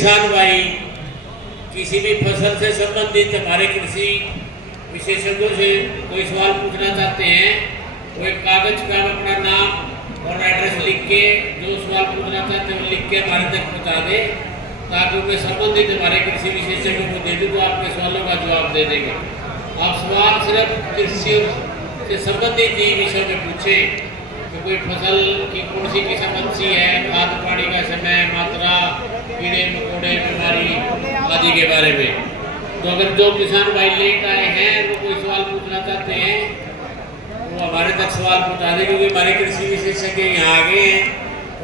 किसान भाई किसी भी फसल से संबंधित हमारे कृषि विशेषज्ञों से कोई सवाल पूछना चाहते हैं, वो एक कागज पर अपना नाम और एड्रेस लिख के जो सवाल पूछना चाहते हैं वो लिख के हमारे तक पहुँचा दे, ताकि उनके संबंधित हमारे कृषि विशेषज्ञों को दे दूँ तो आपके सवालों का जवाब दे देंगे। आप सवाल सिर्फ कृषि से संबंधित ही विषय में पूछें कि कोई फसल की कौन सी किस्म अच्छी है, खाद पानी का समय, मात्रा, कीड़े मकोड़े, बीमारी आदि के बारे में। तो अगर जो किसान भाई लेट आए हैं वो कोई सवाल पूछना चाहते हैं वो हमारे तक सवाल पहुँचा दें, क्योंकि हमारे कृषि विशेषज्ञ यहाँ आ गए हैं।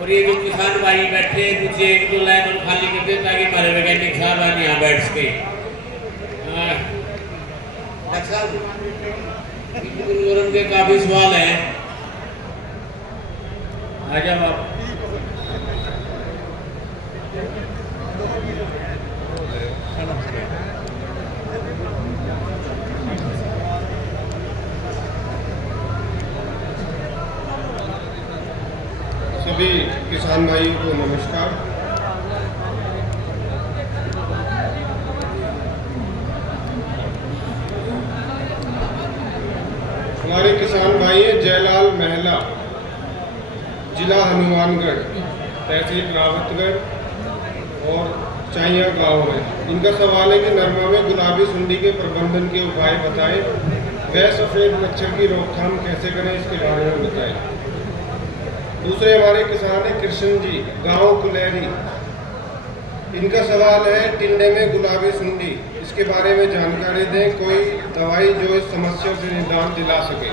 और ये जो किसान भाई बैठे हैं कुछ एक दो लाइन और खाली कर दें ताकि हमारे वैज्ञानिक साहब यहाँ बैठ सके। के काफी सवाल है, आ जाओ आप। सभी किसान भाइयों को नमस्कार। हमारे किसान भाई हैं जयलाल महला, जिला हनुमानगढ़, तहसील रावतगढ़ और चाइया गांव है। इनका सवाल है कि नरमा में गुलाबी सुंडी के प्रबंधन के उपाय बताएं, वह सफ़ेद मच्छर की रोकथाम कैसे करें इसके बारे में बताएं। दूसरे हमारे किसान हैं कृष्ण जी, गांव कुलेरी। इनका सवाल है टिंडे में गुलाबी सुंडी, इसके बारे में जानकारी दें, कोई दवाई जो इस समस्या से निदान दिला सके।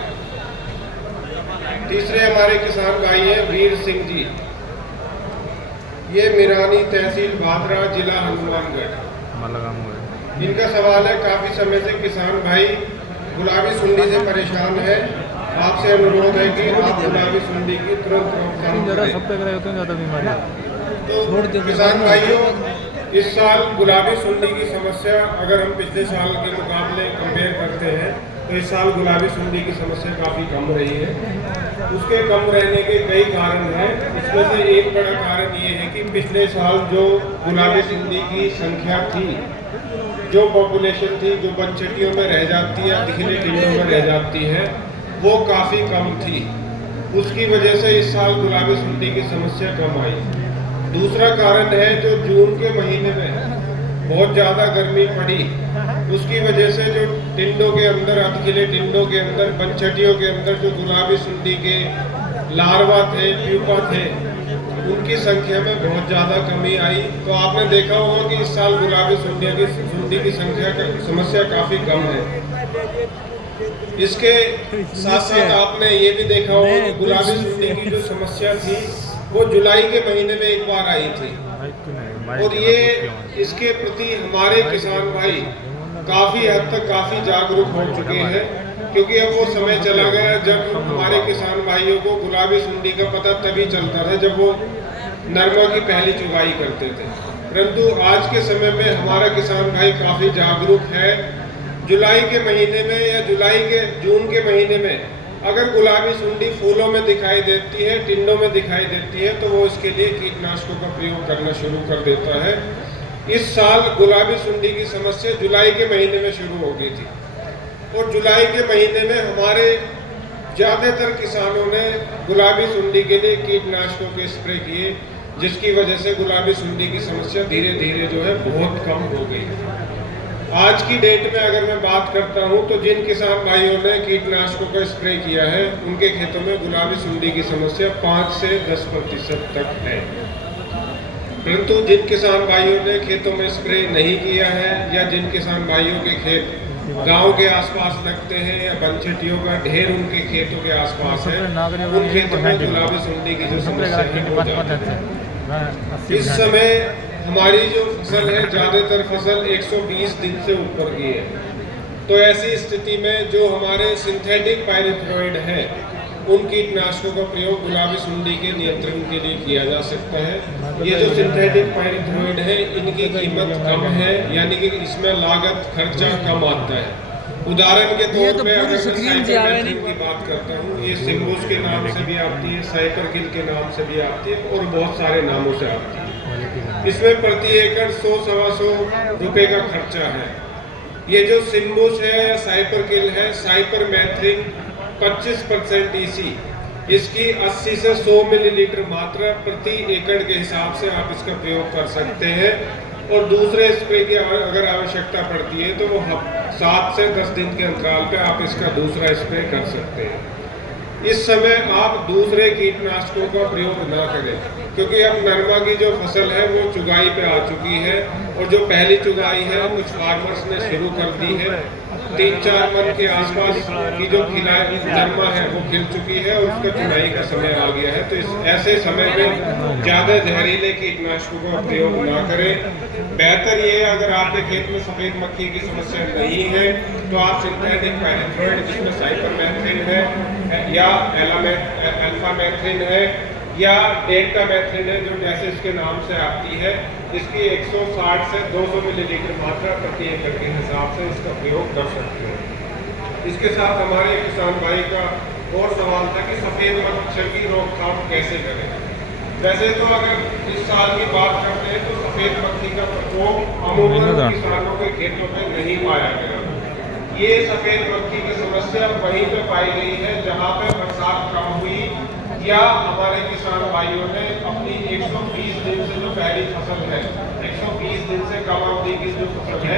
तीसरे हमारे किसान भाई हैं वीर सिंह जी, ये मिरानी, तहसील भादरा, जिला हनुमानगढ़। इनका सवाल है काफ़ी समय से किसान भाई गुलाबी सुंडी से परेशान है, आपसे अनुरोध है कि आप गुलाबी सुंडी की तुरंत रोकथाम करें। तो किसान भाइयों, इस साल गुलाबी सुंडी की समस्या अगर हम पिछले साल के मुकाबले कंपेयर करते हैं तो इस साल गुलाबी सुंडी की समस्या काफ़ी कम रही है। उसके कम रहने के कई कारण हैं। इसमें से एक बड़ा कारण ये है कि पिछले साल जो गुलाबी सुंडी की संख्या थी, जो पॉपुलेशन थी, जो बनचटियों में रह जाती है, दिखने टिंडों में रह जाती है, वो काफ़ी कम थी। उसकी वजह से इस साल गुलाबी सुंडी की समस्या कम आई। दूसरा कारण है जो जून के महीने में बहुत ज़्यादा गर्मी पड़ी, उसकी वजह से जो टिंडों के अंदर, अधखिले टिंडों के अंदर, बनचटियों के अंदर जो गुलाबी सुंडी के लार्वा थे, प्यूपा थे, उनकी संख्या में बहुत ज़्यादा कमी आई। तो आपने देखा होगा कि इस साल गुलाबी सुंडी की समस्या काफ़ी कम है। इसके साथ साथ आपने ये भी देखा होगा कि गुलाबी सुंडी की जो समस्या थी वो जुलाई के महीने में एक बार आई थी, और ये इसके प्रति हमारे किसान भाई काफ़ी हद तक काफ़ी जागरूक हो चुके हैं, क्योंकि अब वो समय चला गया जब हमारे किसान भाइयों को गुलाबी सुंडी का पता तभी चलता था जब वो नरमा की पहली चुगाई करते थे। परंतु आज के समय में हमारा किसान भाई काफ़ी जागरूक है। जुलाई के महीने में या जून के महीने में अगर गुलाबी सुंडी फूलों में दिखाई देती है, टिंडों में दिखाई देती है, तो वो इसके लिए कीटनाशकों का प्रयोग करना शुरू कर देता है। इस साल गुलाबी सुंडी की समस्या जुलाई के महीने में शुरू हो गई थी, और जुलाई के महीने में हमारे ज़्यादातर किसानों ने गुलाबी सुंडी के लिए कीटनाशकों के स्प्रे किए, जिसकी वजह से गुलाबी सुंडी की समस्या धीरे धीरे जो है बहुत कम हो गई। आज की डेट में अगर मैं बात करता हूं तो जिन किसान भाइयों ने कीटनाशकों का स्प्रे किया है उनके खेतों में गुलाबी सुंडी की समस्या 5 से 10% तक है। परंतु जिन किसान भाइयों ने खेतों में स्प्रे नहीं किया है, या जिन किसान भाइयों के खेत गांव के आसपास लगते हैं या बनचटियों का ढेर उनके खेतों के आसपास है, उन खेतों में गुलाबी सुंडी की जो समस्या है, इस समय हमारी जो फसल है ज़्यादातर फसल 120 दिन से ऊपर की है। तो ऐसी स्थिति में जो हमारे सिंथेटिक पायरिथ्रोइड है, उन कीटनाशकों का प्रयोग गुलाबी सुंडी के नियंत्रण के लिए किया जा सकता है। ये जो सिंथेटिक पायरिथ्रोइड है, इनकी कीमत कम है, यानी कि इसमें लागत खर्चा कम आता है। उदाहरण के तौर पे अगर मैं साइपरमेथ्रिन की बात करता हूँ, ये सिम्बुस के नाम से भी आती है, साइपरकिल के नाम से भी आती है, और बहुत सारे नामों से आती है। इसमें प्रति एकड़ 100-125 रुपए का खर्चा है। ये जो सिम्बुस है या साइपरकिल है, साइपरमेथ्रिन 25% EC, इसकी 80 से 100 मिलीलीटर मात्रा प्रति एकड़ के हिसाब से आप इसका प्रयोग कर सकते हैं। और दूसरे स्प्रे की अगर आवश्यकता पड़ती है तो वो 7 से 10 दिन के अंतराल पे आप इसका दूसरा स्प्रे कर सकते हैं। इस समय आप दूसरे कीटनाशकों का प्रयोग ना करें, क्योंकि अब नरमा की जो फसल है वो चुगाई पे आ चुकी है, और जो पहली चुगाई है कुछ फार्मर्स ने शुरू कर दी है। 3-4 मन के आसपास की जो नरमा है वो खिल चुकी है और उसका चुनाई का समय आ गया है। तो इस ऐसे समय में ज़्यादा जहरीले कीटनाशकों का प्रयोग ना करें। बेहतर ये अगर आपके खेत में सफ़ेद मक्खी की समस्या नहीं है तो आप सिंथेटिक पायरेथ्रोइड, जिसमें साइपरमेथ्रिन है या अल्फामेथ्रिन है या डेल्टामेथ्रिन है, जो जैसे इसके नाम से आती है, इसकी 160 से 200 मिलीलीटर मात्रा प्रति एकड़ के हिसाब से इसका प्रयोग कर सकते हैं। इसके साथ हमारे किसान भाई का और सवाल था कि सफ़ेद मच्छर की रोकथाम कैसे करें। वैसे तो अगर इस साल की बात करते हैं तो सफ़ेद मक्खी का प्रकोप अमूमन किसानों के खेतों में नहीं पाया गया। ये सफ़ेद मक्खी की समस्या वहीं पे पाई गई है जहाँ पे बरसात कम हुई या हमारे किसान भाइयों ने अपनी 120 दिन से जो पहली फसल है, 120 दिन से कम अवधि की जो फसल है,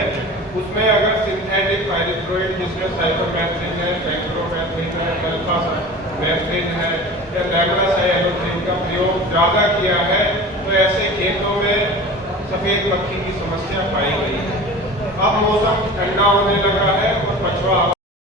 उसमें अगर सिंथेटिक पायरेथ्रोइड, जिसमें साइपरमेथ्रिन है, पेक्लोमेथ्रिन है, अल्फामेथ्रिन है या लेग्रासाइलोथ्रिन का प्रयोग ज़्यादा किया है, तो ऐसे खेतों में सफ़ेद मक्खी की समस्या पाई गई है। अब मौसम ठंडा होने लगा